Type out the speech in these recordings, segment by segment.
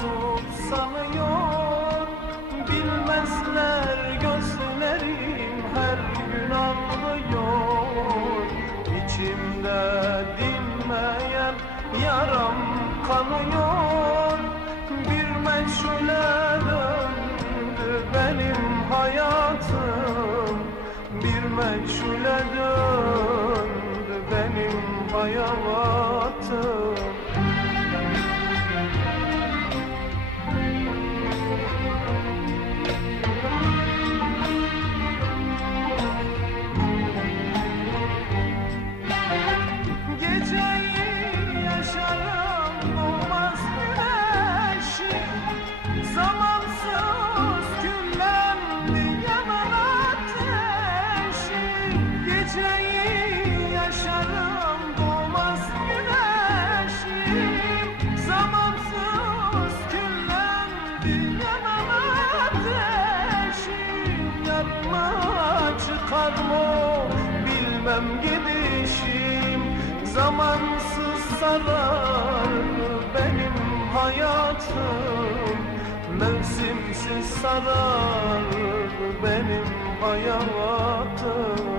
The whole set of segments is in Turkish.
mesut sanıyor. Bilmezler gözlerim her gün ağlıyor. İçimde dinmeyen yaram kanıyor. Bir meçhule döndü benim hayatım. Bir meçhule döndü benim hayatım. Geceyi yaşarım doğmaz güneşi. Zamansız küllendi yanan ateşi. Geceyi yaşarım doğmaz güneşi. Zamansız küllendi yanan ateşi. Yanıma çıkar mı bilmem gidişim. Zamansız sarar benim hayatım. Mevsimsiz sarar benim hayatım.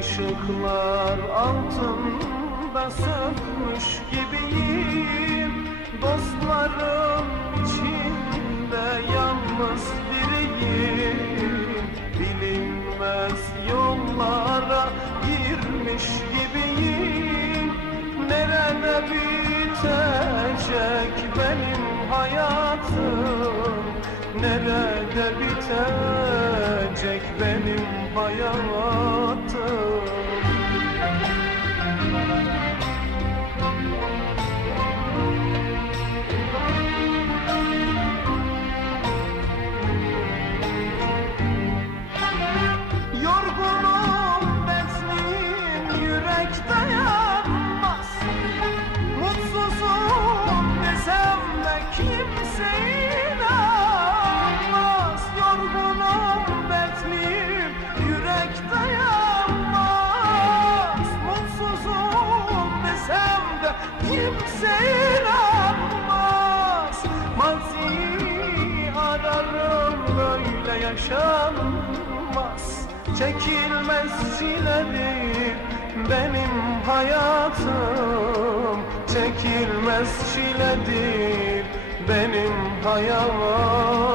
Işıklar altında sönmüş gibiyim. Dostlarım içinde yalnız biriyim. Bilinmez yollara girmiş gibiyim. Nerede bitecek benim hayatım? Nerede bitecek benim hayatım? Yorgunum, dertliyim, yürek dayanmaz. Mutsuzum desem de kimse inanmaz. Yorgunum, dertliyim, yürek dayanmaz. Mutsuzum desem de kimse inanmaz. Maziyi ararım, böyle yaşanmaz. Çekilmez çiledir benim hayatım. Çekilmez çiledir benim hayatım.